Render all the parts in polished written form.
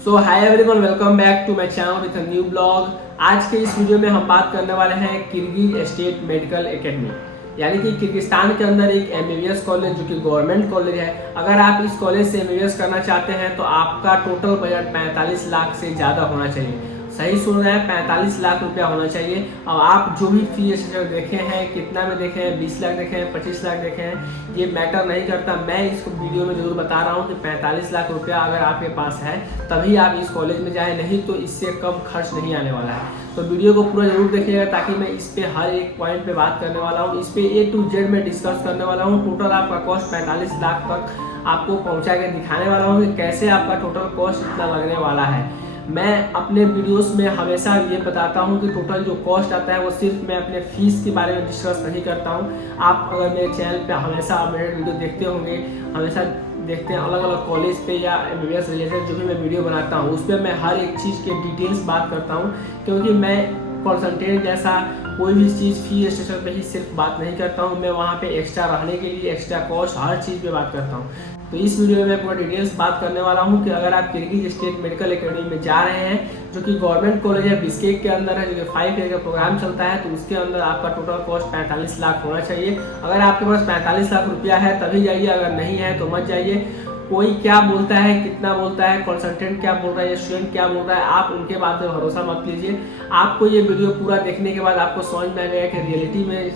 So hi everyone, welcome back to my channel with a new blog. आज के इस video में हम बात करने वाले हैं किर्गिज स्टेट मेडिकल एकेडमी, यानी कि किर्गिस्तान के अंदर एक एमबीबीएस कॉलेज जो कि गवर्नमेंट कॉलेज है। अगर आप इस कॉलेज से एमबीबीएस करना चाहते हैं तो आपका टोटल बजट 45 लाख से ज़्यादा होना चाहिए। सही सुन रहे हैं, 45 लाख रुपया होना चाहिए। और आप जो भी फी स्ट्रक्चर देखे हैं, कितना में देखे हैं, 20 लाख देखे हैं, 25 लाख देखे हैं, ये मैटर नहीं करता। मैं इस वीडियो में जरूर बता रहा हूँ कि 45 लाख रुपया अगर आपके पास है तभी आप इस कॉलेज में जाएं, नहीं तो इससे कम खर्च नहीं आने वाला है। तो वीडियो को पूरा जरूर देखिएगा ताकि मैं इस पे हर एक पॉइंट पे बात करने वाला हूँ। इस पे A to Z में डिस्कस करने वाला हूँ। टोटल आपका कॉस्ट 45 लाख तक आपको पहुँचा के दिखाने वाला हूँ कि कैसे आपका टोटल कॉस्ट इतना लगने वाला है। मैं अपने वीडियोस में हमेशा ये बताता हूँ कि टोटल जो कॉस्ट आता है वो सिर्फ मैं अपने फीस के बारे में डिस्कस नहीं करता हूँ। आप अगर मेरे चैनल पे हमेशा मेरे वीडियो देखते होंगे, हमेशा देखते हैं अलग अलग कॉलेज पे या एमबीबीएस रिलेटेड जो भी मैं वीडियो बनाता हूँ उस पर मैं हर एक चीज़ के डिटेल्स बात करता हूँ, क्योंकि मैं कंसल्टेंट जैसा कोई भी चीज़ फी स्ट्रक्चर पे ही सिर्फ बात नहीं करता हूँ। मैं वहाँ पे एक्स्ट्रा रहने के लिए एक्स्ट्रा कॉस्ट हर चीज़ पे बात करता हूँ। तो इस वीडियो में मैं पूरा डिटेल्स बात करने वाला हूँ कि अगर आप किर्गिज स्टेट मेडिकल एकेडमी में जा रहे हैं जो कि गवर्नमेंट कॉलेज है, बिस्केक के अंदर है, जो कि 5 ईयर का प्रोग्राम चलता है, तो उसके अंदर आपका टोटल कॉस्ट 45 लाख होना चाहिए। अगर आपके पास 45 लाख रुपया है तभी जाइए, अगर नहीं है तो मत जाइए। कोई क्या बोलता है, कितना बोलता है, कंसल्टेंट क्या बोल रहा है, स्टूडेंट क्या बोल रहा है, आप उनके बात पे भरोसा मत कीजिए। आपको ये वीडियो पूरा देखने के बाद आपको समझ में आ जाएगा कि रियलिटी में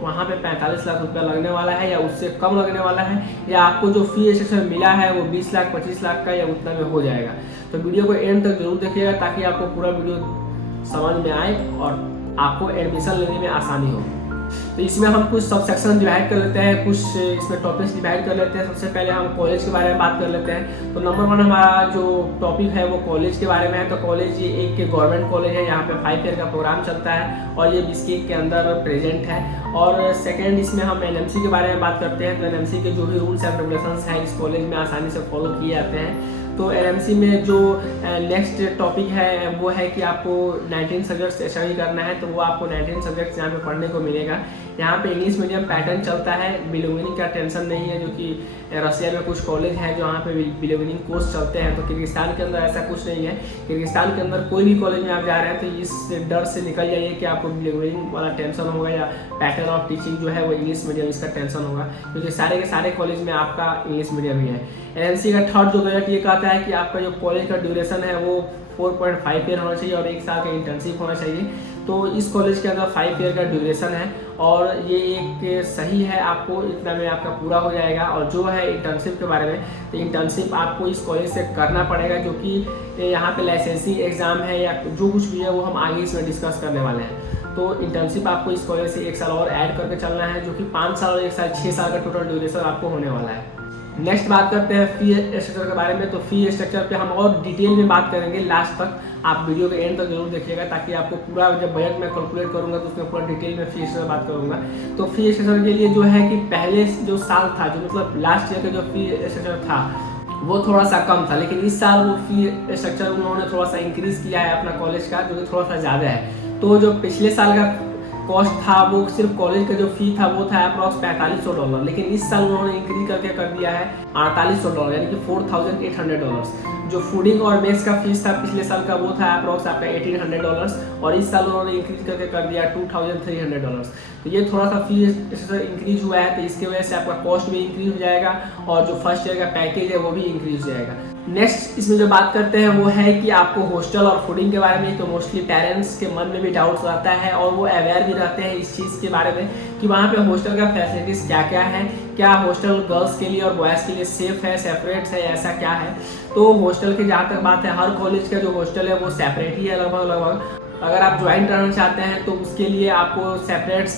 वहाँ पे 45 लाख रुपया लगने वाला है या उससे कम लगने वाला है, या आपको जो फी स्ट्रक्चर मिला है वो 20 लाख 25 लाख का या उतना में हो जाएगा। तो वीडियो को एंड तक जरूर देखिएगा ताकि आपको पूरा वीडियो समझ में आए और आपको एडमिशन लेने में आसानी हो। तो इसमें हम कुछ सब सेक्शन डिवाइड कर लेते हैं, कुछ इसमें टॉपिक्स डिवाइड कर लेते हैं। सबसे पहले हम कॉलेज के बारे में बात कर लेते हैं। तो नंबर 1 हमारा जो टॉपिक है वो कॉलेज के बारे में है। तो कॉलेज ये एक गवर्नमेंट कॉलेज है, यहाँ पे 5 ईयर का प्रोग्राम चलता है और ये बिस्केक के अंदर प्रेजेंट है। और सेकेंड इसमें हम एनएमसी के बारे में बात करते हैं। तो एनएमसी के जो भी रूल्स एंड रेगुलेशंस हैं इस कॉलेज में आसानी से फॉलो किए जाते हैं। तो एनएमसी में जो नेक्स्ट टॉपिक है वो है कि आपको 19 सब्जेक्ट्स स्टडी करना है, तो वो आपको 19 सब्जेक्ट्स यहाँ पे पढ़ने को मिलेगा। यहाँ पे इंग्लिश मीडियम पैटर्न चलता है, बिलोंगिंग का टेंशन नहीं है, जो कि रसिया में कुछ कॉलेज हैं जो यहाँ पे बिलोंगिंग कोर्स चलते हैं। तो किर्गिस्तान के अंदर ऐसा कुछ नहीं है। किर्गिस्तान के अंदर कोई भी कॉलेज में आप जा रहे हैं तो इस डर से निकल जाइए कि आपको बिलोंगिंग वाला टेंशन होगा या पैटर्न ऑफ टीचिंग जो है वो इंग्लिश मीडियम इसका टेंशन होगा, क्योंकि सारे के सारे कॉलेज में आपका इंग्लिश मीडियम ही है। एनएमसी का थर्ड जो बजट ये कहता है कि आपका जो कॉलेज का ड्यूरेशन है वो 4.5 ईयर होना चाहिए और 1 साल का इंटर्नशिप होना चाहिए। तो इस कॉलेज के अंदर 5 ईयर का ड्यूरेशन है और ये एक सही है, आपको इतना में आपका पूरा हो जाएगा। और जो है इंटर्नशिप के बारे में, तो इंटर्नशिप आपको इस कॉलेज से करना पड़ेगा, जो कि यहाँ पे लाइसेंसिंग एग्जाम है या जो कुछ भी है वो हम आगे इसमें डिस्कस करने वाले हैं। तो इंटर्नशिप आपको इस कॉलेज से 1 साल और ऐड करके चलना है, जो कि 5 साल और 1 साल 6 साल का टोटल ड्यूरेशन आपको होने वाला है। नेक्स्ट बात करते हैं फी स्ट्रक्चर के बारे में। तो फी स्ट्रक्चर पे हम और डिटेल में बात करेंगे लास्ट तक। आप वीडियो के एंड तक जरूर देखिएगा ताकि आपको पूरा, जब बजट में कैलकुलेट करूंगा तो उसमें पूरा डिटेल में फी स्ट्रक्चर बात करूंगा। तो फी स्ट्रक्चर के लिए जो है कि पहले जो साल था, जो मतलब लास्ट ईयर का जो फी स्ट्रक्चर था वो थोड़ा सा कम था, लेकिन इस साल वो फी स्ट्रक्चर उन्होंने थोड़ा सा इंक्रीज किया है अपना कॉलेज का, जो कि थोड़ा सा ज़्यादा है। तो जो पिछले साल का कॉस्ट था वो सिर्फ कॉलेज का जो फी था वो था अप्रॉक्स $4500, लेकिन इस साल उन्होंने इंक्रीज करके कर दिया है $4800, यानी कि $4800। जो फूडिंग और मेस का फीस था पिछले साल का वो था अप्रॉक्स आपका $1800 और इस साल उन्होंने इंक्रीज करके कर दिया $2300। तो ये थोड़ा सा फीस इंक्रीज हुआ है, तो इसकी वजह से आपका कॉस्ट भी इंक्रीज हो जाएगा और जो फर्स्ट ईयर का पैकेज है वो भी इंक्रीज हो जाएगा। नेक्स्ट इसमें जो बात करते हैं वो है कि आपको हॉस्टल और फूडिंग के बारे में। तो मोस्टली पेरेंट्स के मन में भी डाउट्स आता है और वो अवेयर भी रहते हैं इस चीज़ के बारे में कि वहाँ पे हॉस्टल का फैसिलिटीज़ क्या क्या है, क्या हॉस्टल गर्ल्स के लिए और बॉयज़ के लिए सेफ है, सेपरेट है, ऐसा क्या है। तो हॉस्टल की जहाँ तक बात है, हर कॉलेज का जो हॉस्टल है वो सेपरेट ही है लगभग। अगर आप ज्वाइन रहना चाहते हैं तो उसके लिए आपको सेपरेट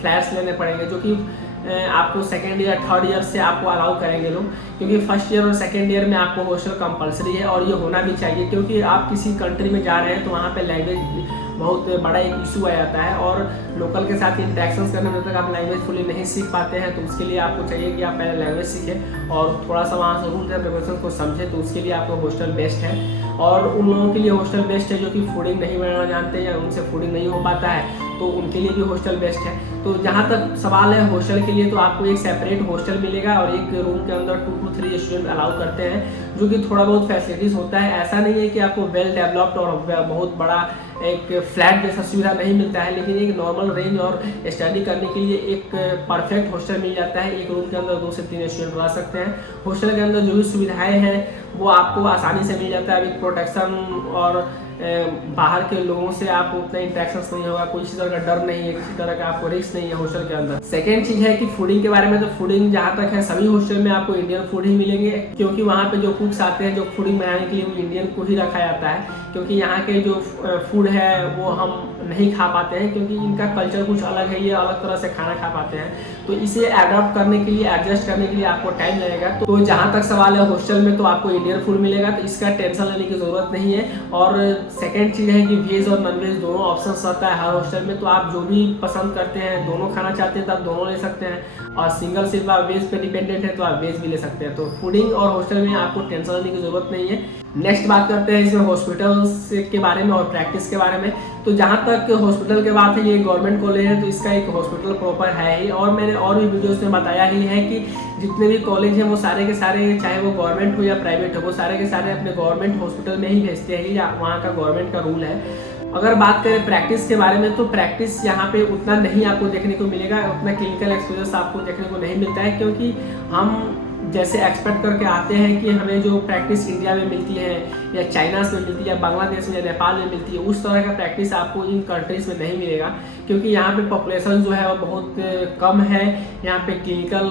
फ्लैट्स लेने पड़ेंगे, जो कि आपको सेकेंड ईयर थर्ड ईयर से आपको अलाउ करेंगे लोग, क्योंकि फर्स्ट ईयर और सेकेंड ईयर में आपको हॉस्टल कंपलसरी है और ये होना भी चाहिए, क्योंकि आप किसी कंट्री में जा रहे हैं तो वहाँ पे लैंग्वेज बहुत बड़ा एक इशू आ जाता है और लोकल के साथ इंटरेक्शंस करने में जब तक आप लैंग्वेज फुली नहीं सीख पाते हैं तो उसके लिए आपको चाहिए कि आप पहले लैंग्वेज सीखें और थोड़ा सा वहाँ से रूल्स एंड रेगुलेशन को समझें। तो उसके लिए आपको हॉस्टल बेस्ट है। और उन लोगों के लिए हॉस्टल बेस्ट है जो कि फूडिंग नहीं बनाना जानते या उनसे फूडिंग नहीं हो पाता है, तो उनके लिए भी हॉस्टल बेस्ट है। तो जहाँ तक सवाल है हॉस्टल के लिए, तो आपको एक सेपरेट हॉस्टल मिलेगा और एक रूम के अंदर 2 to 3 स्टूडेंट अलाउ करते हैं, जो कि थोड़ा बहुत फैसिलिटीज़ होता है। ऐसा नहीं है कि आपको वेल डेवलप्ड और बहुत बड़ा एक फ्लैट जैसा सुविधा नहीं मिलता है, लेकिन एक नॉर्मल रेंज और स्टडी करने के लिए एक परफेक्ट हॉस्टल मिल जाता है। एक रूम के अंदर 2 से 3 स्टूडेंट रह सकते हैं। हॉस्टल के अंदर जो भी सुविधाएं हैं वो आपको आसानी से मिल जाता है, विद प्रोटेक्शन, और बाहर के लोगों से आपको उतना इंटरेक्शंस नहीं होगा, कोई किसी तरह का डर नहीं है, किसी तरह का आपको रिस्क नहीं है हॉस्टल के अंदर। सेकेंड चीज़ है कि फूडिंग के बारे में, तो फूडिंग जहाँ तक है सभी हॉस्टल में आपको इंडियन फूड ही मिलेंगे, क्योंकि वहाँ पे जो कुक्स आते हैं जो फूडिंग बनाने के लिए वो इंडियन को ही रखा जाता है, क्योंकि यहाँ के जो फूड है वो हम नहीं खा पाते हैं, क्योंकि इनका कल्चर कुछ अलग है, ये अलग तरह से खाना खा पाते हैं। तो इसे एडॉप्ट करने के लिए, एडजस्ट करने के लिए आपको टाइम लगेगा। तो जहाँ तक सवाल है हॉस्टल में, तो आपको इंडियन फूड मिलेगा, तो इसका टेंशन लेने की ज़रूरत नहीं है। और सेकेंड चीज़ है कि वेज और नॉन वेज दोनों ऑप्शंस रहता है हर हॉस्टल में, तो आप जो भी पसंद करते हैं, दोनों खाना चाहते हैं तो आप दोनों ले सकते हैं। और सिंगल सिर्फ आप वेज पे डिपेंडेंट है तो आप वेज भी ले सकते हैं। तो फूडिंग और हॉस्टल में आपको टेंशन लेने की ज़रूरत नहीं है। नेक्स्ट बात करते हैं इसमें हॉस्पिटल्स के बारे में और प्रैक्टिस के बारे में। तो जहाँ तक हॉस्पिटल के बात है, ये गवर्नमेंट कॉलेज है तो इसका एक हॉस्पिटल प्रॉपर है ही, और मैंने और भी वीडियोस में बताया ही है कि जितने भी कॉलेज हैं वो सारे के सारे, चाहे वो गवर्नमेंट हो या प्राइवेट हो, वो सारे के सारे अपने गवर्नमेंट हॉस्पिटल में ही भेजते हैं, या वहाँ का गवर्नमेंट का रूल है। अगर बात करें प्रैक्टिस के बारे में, तो प्रैक्टिस यहाँ पे उतना नहीं आपको देखने को मिलेगा, उतना क्लिनिकल एक्सपीरियंस आपको देखने को नहीं मिलता है, क्योंकि हम जैसे एक्सपेक्ट करके आते हैं कि हमें जो प्रैक्टिस इंडिया में मिलती है या चाइना में मिलती है या बांग्लादेश में या नेपाल में मिलती है, उस तरह का प्रैक्टिस आपको इन कंट्रीज़ में नहीं मिलेगा, क्योंकि यहाँ पे पॉपुलेशन जो है वो बहुत कम है। यहाँ पे क्लिनिकल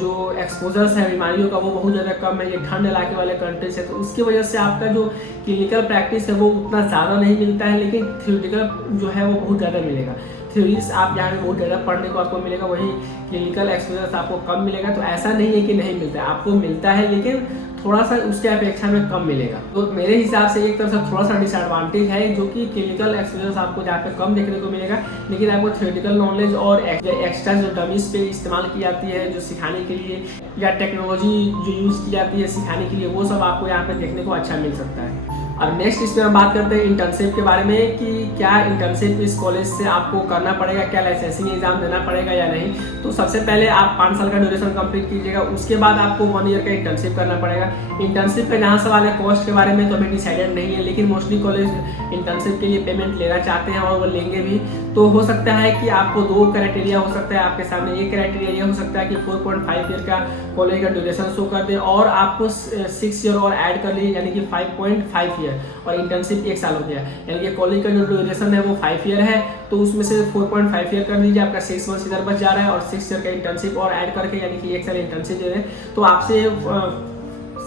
जो एक्सपोजर्स है बीमारियों का वो बहुत ज़्यादा कम है, ये ठंड इलाके वाले कंट्रीज है, तो उसकी वजह से आपका जो क्लिनिकल प्रैक्टिस है वो उतना ज़्यादा नहीं मिलता है, लेकिन थ्योरेटिकल जो है वो बहुत ज़्यादा मिलेगा। थ्योरीज आप यहाँ पे बहुत ज़्यादा पढ़ने को आपको मिलेगा, वही क्लिनिकल एक्सपीरियंस आपको कम मिलेगा। तो ऐसा नहीं है कि नहीं मिलता है, आपको मिलता है, लेकिन थोड़ा सा उसके अपेक्षा में कम मिलेगा। तो मेरे हिसाब से एक तरफ से थोड़ा सा डिसएडवांटेज है, जो कि क्लिनिकल एक्सपीरियंस आपको जहाँ पे कम देखने को मिलेगा, लेकिन आपको थ्योरेटिकल नॉलेज और एक्स्ट्रा जो डमीज पे इस्तेमाल की जाती है जो सिखाने के लिए, या टेक्नोलॉजी जो यूज़ की जाती है सिखाने के लिए, वो सब आपको यहाँ पे देखने को अच्छा मिल सकता है। अब नेक्स्ट इसमें हम बात करते हैं इंटर्नशिप के बारे में, कि क्या इंटर्नशिप इस कॉलेज से आपको करना पड़ेगा, क्या लाइसेंसिंग एग्जाम देना पड़ेगा या नहीं। तो सबसे पहले आप 5 साल का ड्यूरेशन कंप्लीट कीजिएगा, उसके बाद आपको 1 ईयर का इंटर्नशिप करना पड़ेगा। इंटर्नशिप का जहाँ सवाल है कॉस्ट के बारे में, तो अभी डिसाइडेड नहीं है, लेकिन मोस्टली कॉलेज इंटर्नशिप के लिए पेमेंट लेना चाहते हैं और वो लेंगे भी। तो हो सकता है कि आपको 2 क्राइटेरिया हो सकता है आपके सामने। एक क्राइटेरिया ये हो सकता है कि 4.5 ईयर का कॉलेज का ड्यूरेशन शो कर दे, और आपको 6 ईयर और ऐड कर लीजिए, यानी कि 5.5 ईयर, और इंटर्नशिप 1 साल हो गया, यानी कि कॉलेज का जो ड्यूरेशन है वो 5 ईयर है, तो उसमें से 4.5 ईयर कर लीजिए, आपका 6 मंथ्स इधर बच जा रहा है, और 6 ईयर का इंटर्नशिप और ऐड करके, यानी कि 1 साल इंटर्नशिप दे दें, तो आपसे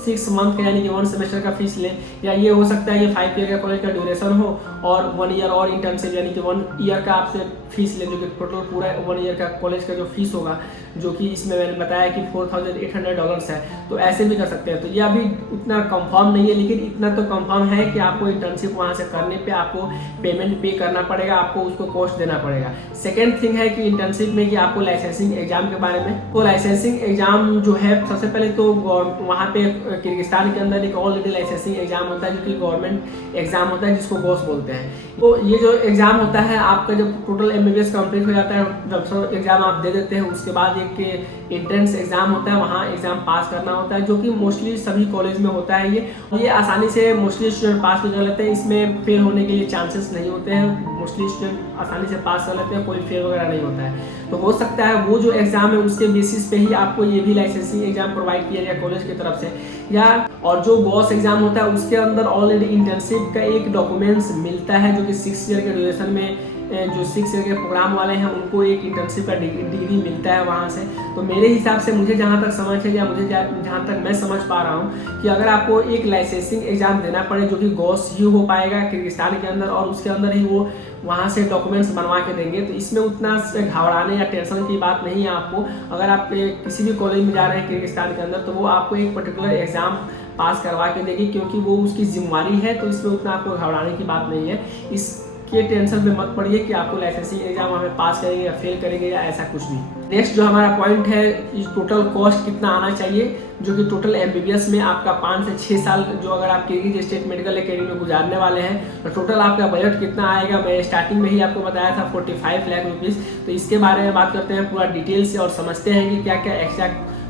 6 मंथ का यानी कि 1 सेमेस्टर का फीस लें। या ये हो सकता है ये 5 ईयर का कॉलेज का ड्यूरेशन हो और 1 ईयर और इंटर्नशिप, यानी कि 1 ईयर का आपसे फीस ले, जो कि टोटल पूरा 1 ईयर का कॉलेज का जो फीस होगा, जो कि इसमें मैंने बताया कि $4,800 है। तो ऐसे भी कर सकते हैं। तो ये अभी उतना कंफर्म नहीं है, लेकिन इतना तो कंफर्म है कि आपको इंटर्नशिप वहाँ से करने पे आपको पेमेंट पे करना पड़ेगा, आपको उसको कॉस्ट देना पड़ेगा। सेकेंड थिंग है कि इंटर्नशिप में कि आपको लाइसेंसिंग एग्जाम के बारे में, तो लाइसेंसिंग एग्जाम जो है सबसे पहले तो वहाँ पे किर्गिस्तान के अंदर एक ऑलरेडी लाइसेंसिंग एग्जाम होता है, जो कि गवर्नमेंट एग्जाम होता है, जिसको गॉस बोलते हैं। तो ये जो एग्जाम होता है आपका जब टोटल MBBS कंप्लीट हो जाता है, जब सब एग्जाम आप दे देते हैं, उसके बाद एक एंट्रेंस एग्जाम होता है, वहाँ एग्जाम पास करना होता है, जो कि मोस्टली सभी कॉलेज में होता है। ये आसानी से मोस्टली स्टूडेंट पास कर लेते हैं, इसमें फेल होने के लिए चांसेस नहीं होते हैं, मोस्टली स्टूडेंट आसानी से पास कर लेते हैं, कोई फेल वगैरह नहीं होता है। तो हो सकता है वो जो एग्जाम है उसके बेसिस पे ही आपको ये भी लाइसेंसिंग एग्जाम प्रोवाइड किया जाए कॉलेज की तरफ से, या और जो गॉस एग्जाम होता है उसके अंदर ऑलरेडी इंटर्नशिप का एक डॉक्यूमेंट्स मिलता है, जो कि 6 ईयर के ड्यूरेशन में जो 6 ईयर के प्रोग्राम वाले हैं उनको एक इंटर्नशिप का डिग्री मिलता है वहाँ से। तो मेरे हिसाब से मुझे जहाँ तक समझ है, या मुझे जहाँ तक मैं समझ पा रहा हूँ, कि अगर आपको एक लाइसेंसिंग एग्जाम देना पड़े, जो कि गॉस ही हो पाएगा किर्गिस्तान के अंदर, और उसके अंदर ही वो वहाँ से डॉक्यूमेंट्स बनवा के देंगे, तो इसमें उतना घबराने या टेंशन की बात नहीं है आपको। अगर आप किसी भी कॉलेज में जा रहे हैं किर्गिस्तान के अंदर, तो वो आपको एक पर्टिकुलर एग्जाम पास करवा के देगी, क्योंकि वो उसकी जिम्मेवारी है, तो इसमें उतना आपको घबराने की बात नहीं है। इसके टेंशन में मत पड़िए कि आपको लाइसेंसिंग एग्जाम हमें पास करेंगे या फेल करेंगे या ऐसा कुछ भी। नेक्स्ट जो हमारा पॉइंट है, टोटल कॉस्ट कितना आना चाहिए, जो कि टोटल MBBS में आपका 5 से 6 साल जो अगर आप किर्गिज स्टेट मेडिकल एकेडमी में गुजारने वाले हैं तो टोटल आपका बजट कितना आएगा। मैं स्टार्टिंग में ही आपको बताया था 45 लाख रुपीज़। तो इसके बारे में बात करते हैं पूरा डिटेल से और समझते हैं कि क्या क्या एक्स्ट्रा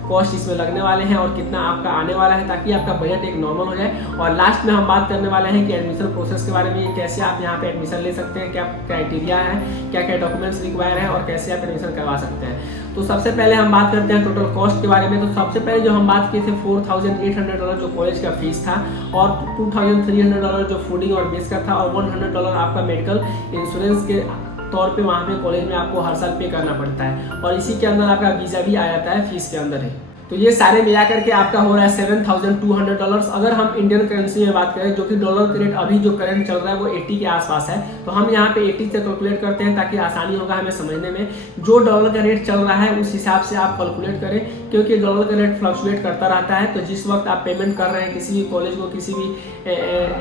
कॉस्ट इसमें लगने वाले हैं और कितना आपका आने वाला है, ताकि आपका बजट एक नॉर्मल हो जाए। और लास्ट में हम बात करने वाले हैं कि एडमिशन प्रोसेस के बारे में, कैसे आप यहाँ पे एडमिशन ले सकते हैं, क्या क्राइटेरिया है, क्या क्या डॉक्यूमेंट्स रिक्वायर है और कैसे आप एडमिशन करवा सकते हैं। तो सबसे पहले हम बात करते हैं टोटल कॉस्ट के बारे में। तो सबसे पहले जो हम बात किए थे $4,800 जो कॉलेज का फीस था और $2,300 जो फूडिंग और बेस का था और $100 आपका मेडिकल इंश्योरेंस के तौर पे वहाँ पे कॉलेज में आपको हर साल पे करना पड़ता है। और इसी के अंदर आपका वीज़ा भी आ जाता है फीस के अंदर ही। तो ये सारे मिला करके आपका हो रहा है $7,200। अगर हम इंडियन करेंसी में बात करें, जो कि डॉलर के रेट अभी जो करंट चल रहा है वो 80 के आसपास है, तो हम यहाँ पे 80 से कैलकुलेट करते हैं ताकि आसानी होगा हमें समझने में। जो डॉलर का रेट चल रहा है उस हिसाब से आप कैलकुलेट करें, क्योंकि डॉलर का रेट फ्लक्चुएट करता रहता है। तो जिस वक्त आप पेमेंट कर रहे हैं किसी भी कॉलेज को, किसी भी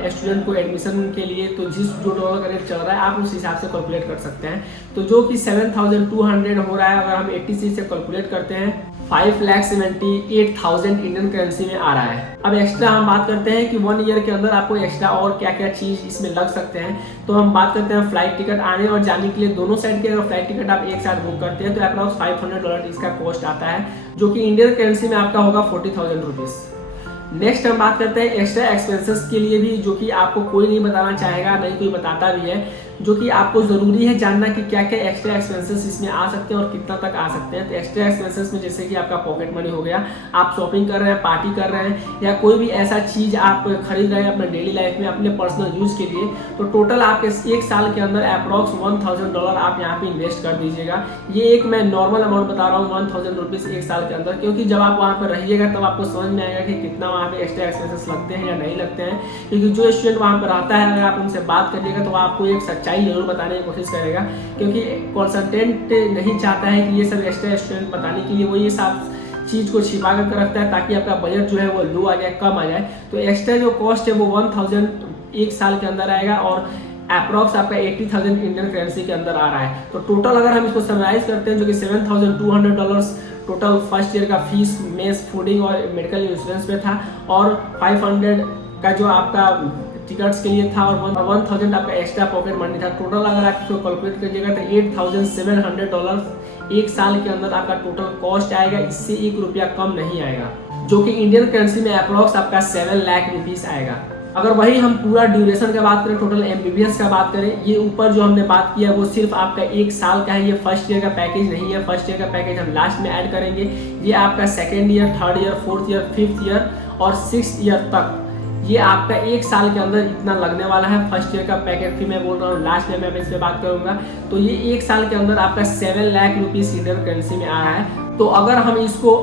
स्टूडेंट को एडमिशन के लिए, तो जो डॉलर का रेट चल रहा है आप उस हिसाब से कैलकुलेट कर सकते हैं। तो जो कि 7,200 हो रहा है, अगर हम 80 से कैलकुलेट करते हैं 5,78,000 इंडियन करेंसी में आ रहा है। अब एक्स्ट्रा हम बात करते हैं कि 1 ईयर के अंदर आपको एक्स्ट्रा और क्या क्या चीज़ इसमें लग सकते हैं। तो हम बात करते हैं फ्लाइट टिकट आने और जाने के लिए, दोनों साइड के अगर फ्लाइट टिकट आप एक साथ बुक करते हैं तो अप्रॉक्स $500 इसका कॉस्ट आता है, जो कि इंडियन करेंसी में आपका होगा 40,000 रुपीज़। नेक्स्ट हम बात करते हैं एक्स्ट्रा एक्सपेंसेस के लिए भी, जो कि आपको कोई नहीं बताना चाहेगा, नहीं कोई बताता भी है, जो कि आपको ज़रूरी है जानना कि क्या क्या एक्स्ट्रा एक्सपेंसेस इसमें आ सकते हैं और कितना तक आ सकते हैं। तो एक्स्ट्रा एक्सपेंसेस में जैसे कि आपका पॉकेट मनी हो गया, आप शॉपिंग कर रहे हैं, पार्टी कर रहे हैं, या कोई भी ऐसा चीज़ आप खरीद रहे हैं अपने डेली लाइफ में अपने पर्सनल यूज़ के लिए, तो टोटल आपके 1 साल के अंदर अप्रॉक्स $1,000 आप यहाँ पे इन्वेस्ट कर दीजिएगा। ये एक मैं नॉर्मल अमाउंट बता रहा हूँ, 1,000 रुपीज़ 1 साल के अंदर, क्योंकि जब आप वहाँ पर रहिएगा तब आपको समझ में आएगा कि कितना वहाँ पे एक्स्ट्रा एक्सपेंसेस लगते हैं या नहीं लगते हैं। क्योंकि जो स्टूडेंट वहाँ पर रहता है, अगर आप उनसे बात करिएगा तो आपको एक सच्चाई जरूर बताने की कोशिश करेगा, क्योंकि कंसल्टेंट नहीं चाहता है कि ये सब एक्स्ट्रा स्टूडेंट बताने के लिए वो ये सब चीज़ को छिपा कर रखता है ताकि आपका बजट जो है वो लो आ जाए, कम आ जाए। तो एक्स्ट्रा जो कॉस्ट है वो 1,000 1 साल के अंदर आएगा और अप्रॉक्स आपका 80,000 इंडियन करेंसी के अंदर आ रहा है। तो टोटल अगर हम इसको समराइज करते हैं, जो कि $7,200 टोटल फर्स्ट ईयर का फीस, मेस, फूडिंग और मेडिकल इंश्योरेंस पे था, और 500 का जो आपका टिकट्स के लिए था, और 1,000 आपका एक्स्ट्रा पॉकेट मनी था। टोटल अगर आप इसको कैलकुलेट करिएगा तो $8,700 1 साल के अंदर आपका टोटल कॉस्ट आएगा। इससे 1 रुपया कम नहीं आएगा, जो कि इंडियन करेंसी में अप्रॉक्स आपका 7 लाख रुपीस आएगा। अगर वही हम पूरा ड्यूरेशन का बात करें, टोटल MBBS का बात करें, ये ऊपर जो हमने बात किया वो सिर्फ आपका 1 साल का है, ये फर्स्ट ईयर का पैकेज नहीं है। फर्स्ट ईयर का पैकेज हम लास्ट में ऐड करेंगे। ये आपका 2nd year, 3rd year, 4th year, 5th year और 6th ईयर तक ये आपका 1 साल के अंदर इतना लगने वाला है। फर्स्ट ईयर का पैकेज फिर मैं बोल रहा हूँ, लास्ट में मैं इस पर बात करूँगा। तो ये 1 साल के अंदर आपका 7 लाख रुपीस इंडियन करेंसी में आ रहा है। तो अगर हम इसको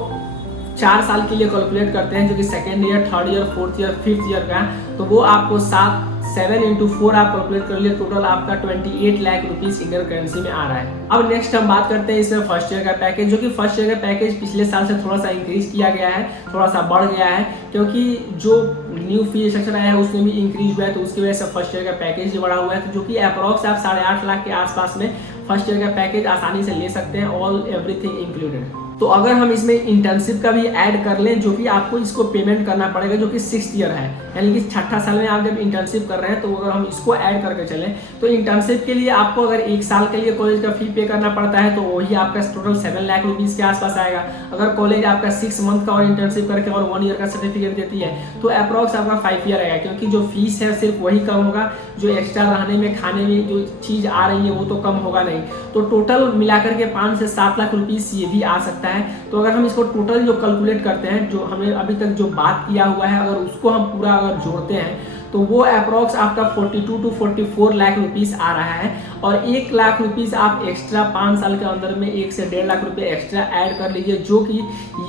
4 साल के लिए कैलकुलेट करते हैं, जो कि 2nd year, 3rd year, 4th year, 5th year का, तो वो आपको 7 into 4 आप कैलकुलेट कर लिए, टोटल आपका 28 लाख रुपीस इंडियन करेंसी में आ रहा है। अब नेक्स्ट हम बात करते हैं इसमें फर्स्ट ईयर का पैकेज, जो कि फर्स्ट ईयर का पैकेज पिछले साल से थोड़ा सा इंक्रीज किया गया है, थोड़ा सा बढ़ गया है, क्योंकि जो न्यू फी स्ट्रक्चर आया है उसमें भी इंक्रीज हुआ है, तो उसकी वजह से फर्स्ट ईयर का पैकेज भी बढ़ा हुआ है। तो जो कि अप्रॉक्स आप 8.5 लाख के आसपास में फर्स्ट ईयर का पैकेज आसानी से ले सकते हैं, ऑल एवरीथिंग इंक्लूडेड। तो अगर हम इसमें इंटर्नशिप का भी ऐड कर लें, जो कि आपको इसको पेमेंट करना पड़ेगा, जो कि 6th ईयर है, यानी कि 6ठा साल में आप जब इंटर्नशिप कर रहे हैं, तो अगर हम इसको ऐड करके चलें तो इंटर्नशिप के लिए आपको अगर 1 साल के लिए कॉलेज का फी पे करना पड़ता है तो वही आपका टोटल 7 लाख रुपीज़ के आसपास आएगा। अगर कॉलेज आपका 6 मंथ का और इंटर्नशिप करके और 1 ईयर का सर्टिफिकेट देती है तो अप्रॉक्स आपका 5 ईयर आएगा, क्योंकि जो फीस है सिर्फ वही कम होगा, जो एक्स्ट्रा रहने में, खाने में जो चीज़ आ रही है वो तो कम होगा नहीं। तो टोटल मिलाकर के 5 से 7 लाख रुपीज़ ये भी आ सकता है। तो अगर हम इसको टोटल जो कैलकुलेट करते हैं, जो हमने अभी तक जो बात किया हुआ है, अगर उसको हम पूरा अगर जोड़ते हैं तो वो अप्रॉक्स आपका 42 to 44 लाख रुपीस आ रहा है। और 1 लाख रुपीस आप एक्स्ट्रा 5 साल के अंदर में 1 से 1.5 लाख रुपए एक्स्ट्रा ऐड कर लीजिए, जो कि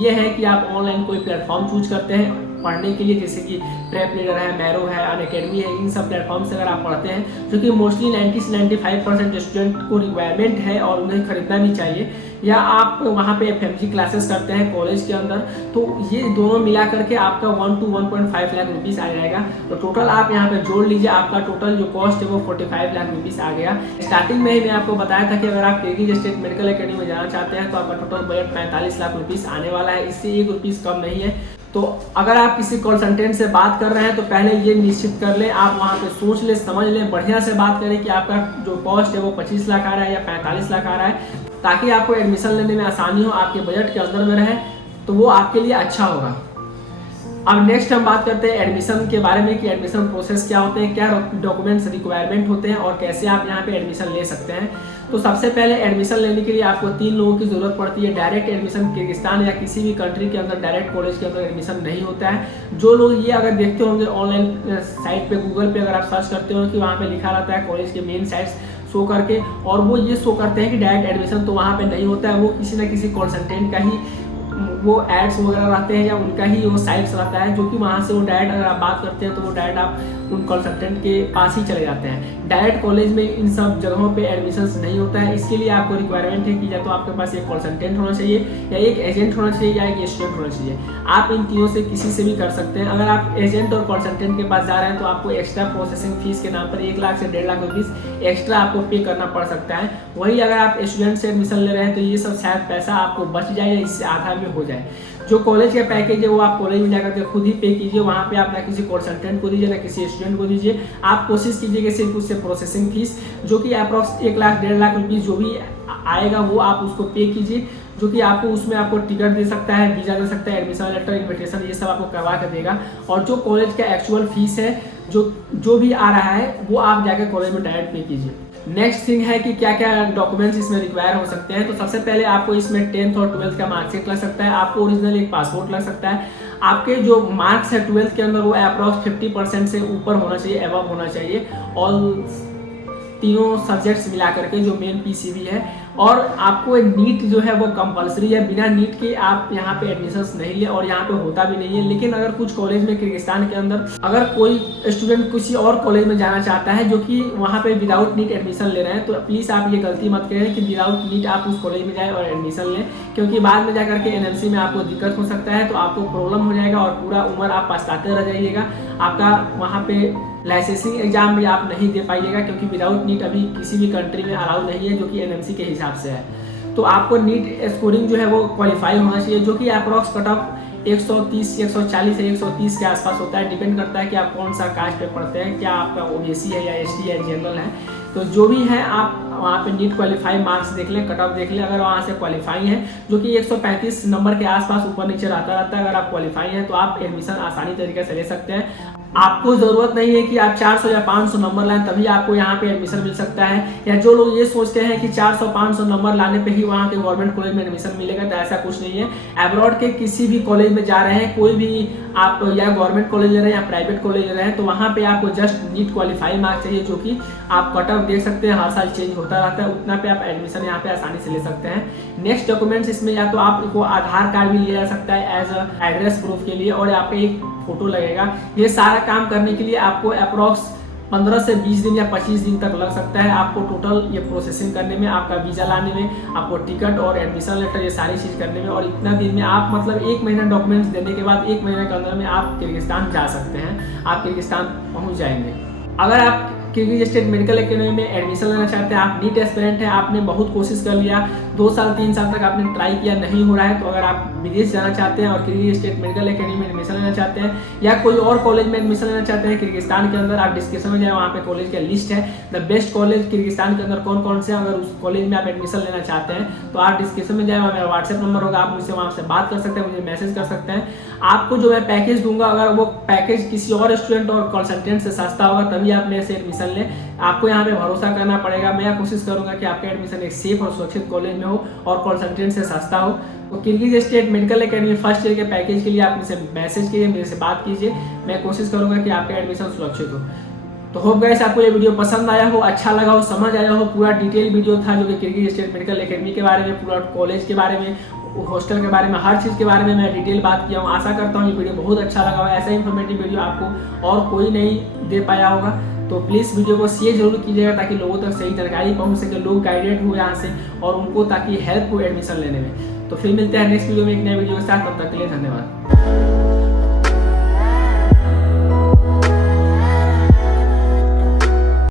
ये है कि आप ऑनलाइन कोई प्लेटफॉर्म चूज करते हैं पढ़ने के लिए, जैसे कि प्रेप लीडर है, मैरो है, अनअकैडमी है, इन सब प्लेटफॉर्म से अगर आप पढ़ते हैं, जो कि मोस्टली 90 से 95% स्टूडेंट को रिक्वायरमेंट है और उन्हें खरीदना भी चाहिए, या आप वहाँ पे FMG क्लासेस करते हैं कॉलेज के अंदर, तो ये दोनों मिला करके आपका 1 to 1.5 लाख रुपीज़ आ जाएगा। तो टोटल आप यहाँ पे जोड़ लीजिए, आपका टोटल जो कॉस्ट है वो 45 लाख रुपीज़ आ गया। स्टार्टिंग में ही मैं आपको बताया था कि अगर आप किर्गिज स्टेट मेडिकल एकेडमी में जाना चाहते हैं तो आपका टोटल बजट 45 लाख रुपीज़ आने वाला है, इससे 1 रुपीज़ कम नहीं है। तो अगर आप किसी कंसल्टेंट से बात कर रहे हैं तो पहले ये निश्चित कर लें, आप वहाँ पे सोच लें, समझ लें, बढ़िया से बात करें कि आपका जो कॉस्ट है वो 25 लाख आ रहा है या 45 लाख आ रहा है, ताकि आपको एडमिशन लेने में आसानी हो, आपके बजट के अंदर में रहे, तो वो आपके लिए अच्छा होगा। अब नेक्स्ट हम बात करते हैं एडमिशन के बारे में कि एडमिशन प्रोसेस क्या होते हैं, क्या डॉक्यूमेंट्स रिक्वायरमेंट होते हैं और कैसे आप यहाँ पे एडमिशन ले सकते हैं। तो सबसे पहले एडमिशन लेने के लिए आपको 3 लोगों की ज़रूरत पड़ती है। डायरेक्ट एडमिशन किर्गिस्तान या किसी भी कंट्री के अंदर डायरेक्ट कॉलेज के अंदर एडमिशन नहीं होता है। जो लोग ये अगर देखते होंगे ऑनलाइन साइट पे, गूगल पे अगर आप सर्च करते हो कि वहाँ पे लिखा रहता है कॉलेज के मेन साइट्स शो करके, और वो ये शो करते हैं कि डायरेक्ट एडमिशन, तो वहाँ पे नहीं होता है। वो किसी न किसी कंसल्टेंट का ही वो एड्स वगैरह रहते हैं या उनका ही वो साइट्स रहता है, जो कि वहाँ से वो डायरेक्ट अगर आप बात करते हैं तो वो डायरेक्ट आप उन कंसल्टेंट के पास ही चले जाते हैं। डायरेक्ट कॉलेज में इन सब जगहों पे एडमिशन्स नहीं होता है। इसके लिए आपको रिक्वायरमेंट है कि या तो आपके पास एक कंसल्टेंट होना चाहिए, या एक एजेंट होना चाहिए, या एक स्टूडेंट होना चाहिए। आप इन तीनों से किसी से भी कर सकते हैं। अगर आप एजेंट और कंसल्टेंट के पास जा रहे हैं तो आपको एक्स्ट्रा प्रोसेसिंग फीस के नाम पर 1 लाख से 1.5 लाख रुपीज़ एक्स्ट्रा आपको पे करना पड़ सकता है। वही अगर आप स्टूडेंट से एडमिशन ले रहे हैं तो ये सब शायद पैसा आपको बच जाए या इससे आधा भी हो जाए। जो कॉलेज का पैकेज है वो आप कॉलेज में जाकर के खुद ही पे कीजिए, वहाँ पे आप ना किसी कंसल्टेंट को दीजिए ना किसी स्टूडेंट को दीजिए। आप कोशिश कीजिए कि सिर्फ उससे प्रोसेसिंग फीस जो कि अप्रॉक्स 1 लाख 1.5 लाख रुपीज़ जो भी आएगा वो आप उसको पे कीजिए, जो कि आपको उसमें आपको टिकट दे सकता है, वीज़ा दे सकता है, एडमिशन लेटर, इन्विटेशन, ये सब आपको करवा कर देगा। और जो कॉलेज का एक्चुअल फीस है जो भी आ रहा है वो आप जाकर कॉलेज में डायरेक्ट पे कीजिए। नेक्स्ट थिंग है कि क्या क्या डॉक्यूमेंट्स इसमें रिक्वायर हो सकते हैं। तो सबसे पहले आपको इसमें 10th और 12th का मार्कशीट लग सकता है, आपको ओरिजिनल एक पासपोर्ट लग सकता है, आपके जो मार्क्स है 12th के अंदर वो अप्रॉक्स 50% से ऊपर होना चाहिए, एबव होना चाहिए, और तीनों सब्जेक्ट्स मिला करके जो मेन PCB है। और आपको नीट जो है वो कंपलसरी है, बिना नीट के आप यहाँ पे एडमिशन्स नहीं ले, और यहाँ पे होता भी नहीं है। लेकिन अगर कुछ कॉलेज में किर्गिस्तान के अंदर अगर कोई स्टूडेंट किसी और कॉलेज में जाना चाहता है जो कि वहाँ पे विदाउट नीट एडमिशन ले रहे हैं, तो प्लीज़ आप ये गलती मत करें कि विदाउट नीट आप उस कॉलेज में जाएँ और एडमिशन लें, क्योंकि बाद में जाकर के NMC में आपको दिक्कत हो सकता है, तो आपको प्रॉब्लम हो जाएगा और पूरा उम्र आप पछताते रह जाइएगा। आपका वहाँ पे लाइसेंसिंग एग्जाम भी आप नहीं दे पाइएगा, क्योंकि विदाउट नीट अभी किसी भी कंट्री में अलाउ नहीं है, जो कि NMC के हिसाब से है। तो आपको नीट स्कोरिंग जो है वो क्वालिफाई होना चाहिए, जो कि अप्रॉक्स कट ऑफ 130, 140 या 130 के आसपास होता है। डिपेंड करता है कि आप कौन सा कास्ट पे पढ़ते हैं, क्या आपका OBC है या ST है, जनरल है। तो जो भी है आप वहाँ पे नीट क्वालिफाई मार्क्स देख लें, कट ऑफ देख लें। अगर वहाँ से क्वालिफाई है, जो कि 135 नंबर के आसपास ऊपर नीचे रहता है, अगर आप क्वालिफाई हैं तो आप एडमिशन आसानी तरीके से ले सकते हैं। आपको ज़रूरत नहीं है कि आप 400 या 500 नंबर लाएं तभी आपको यहाँ पे एडमिशन मिल सकता है, या जो लोग ये सोचते हैं कि 400-500 नंबर लाने पे ही वहाँ के गवर्नमेंट कॉलेज में एडमिशन मिलेगा, तो ऐसा कुछ नहीं है। अब्रॉड के किसी भी कॉलेज में जा रहे हैं, कोई भी आप या गवर्नमेंट कॉलेज ले रहे हैं या प्राइवेट कॉलेज ले रहे हैं, तो वहाँ पे आपको जस्ट नीट क्वालिफाई मार्क्स चाहिए, जो कि आप कट ऑफ देख सकते हैं, हर साल चेंज होता रहता है, उतना पे आप एडमिशन यहाँ पे आसानी से ले सकते हैं। नेक्स्ट डॉक्यूमेंट्स इसमें या तो आपको आधार कार्ड भी लिया जा सकता है एज एड्रेस प्रूफ के लिए, और आपका एक फोटो लगेगा। ये सारा काम करने के लिए आपको अप्रॉक्स 15 से 20 दिन या 25 दिन तक लग सकता है आपको टोटल ये प्रोसेसिंग करने में, आपका वीज़ा लाने में, आपको टिकट और एडमिशन लेटर, ये सारी चीज़ करने में। और इतना दिन में आप मतलब 1 महीना डॉक्यूमेंट्स देने के बाद 1 महीने के अंदर में आप किर्गिस्तान जा सकते हैं, आप किर्गिस्तान पहुंच जाएंगे। अगर आप किर्गिज स्टेट मेडिकल एकेडमी में एडमिशन लेना चाहते हैं, आप नीट एस्पिरेंट हैं, आपने बहुत कोशिश कर लिया, 2 साल 3 साल तक आपने ट्राई किया, नहीं हो रहा है, तो अगर आप विदेश जाना चाहते हैं और किर्गिज स्टेट मेडिकल एकेडमी में एडमिशन लेना चाहते हैं, या कोई और कॉलेज में एडमिशन लेना चाहते हैं किर्गिस्तान के अंदर, आप डिस्क्रिप्शन में जाए, वहाँ पे कॉलेज का लिस्ट है, द बेस्ट कॉलेज किर्गिस्तान के अंदर कौन कौन से। अगर उस कॉलेज में आप एडमिशन लेना चाहते हैं तो आप डिस्क्रिप्शन में जाए, मेरा व्हाट्सएप नंबर होगा, आप मुझसे वहाँ से बात कर सकते हैं, मुझे मैसेज कर सकते हैं। आपको जो मैं पैकेज दूंगा, अगर वो पैकेज किसी और स्टूडेंट और कंसल्टेंट से सस्ता होगा तभी आप मेरे से एडमिशन लें। आपको यहाँ पे भरोसा करना पड़ेगा। मैं कोशिश करूंगा कि आपका एडमिशन एक सेफ और सुरक्षित कॉलेज में हो और कंसल्टेंट से सस्ता हो। तो Kyrgyz state medical academy first year के पैकेज के लिए आप मुझसे मैसेज कीजिए, मेरे से बात कीजिए, मैं कोशिश करूंगा कि आपका एडमिशन सुरक्षित हो। तो होप गाइस आपको ये वीडियो पसंद आया हो, अच्छा लगा हो, समझ आया हो। पूरा डिटेल वीडियो था जो कि किर्गिज स्टेट मेडिकल एकेडमी के बारे में, पूरा कॉलेज के बारे में, हॉस्टल के बारे में, हर चीज़ के बारे में मैं डिटेल बात किया हूँ। आशा करता हूँ ये वीडियो बहुत अच्छा लगा हो। ऐसा इन्फॉर्मेटिव वीडियो आपको और कोई नहीं दे पाया होगा, तो प्लीज़ वीडियो को शेयर जरूर कीजिएगा ताकि लोगों तक सही जानकारी पहुँच सके, लोग गाइडेड हो यहाँ से और उनको ताकि हेल्प हो एडमिशन लेने में। तो फिर मिलते हैं नेक्स्ट वीडियो में एक नए वीडियो के साथ, तब तक के लिए धन्यवाद।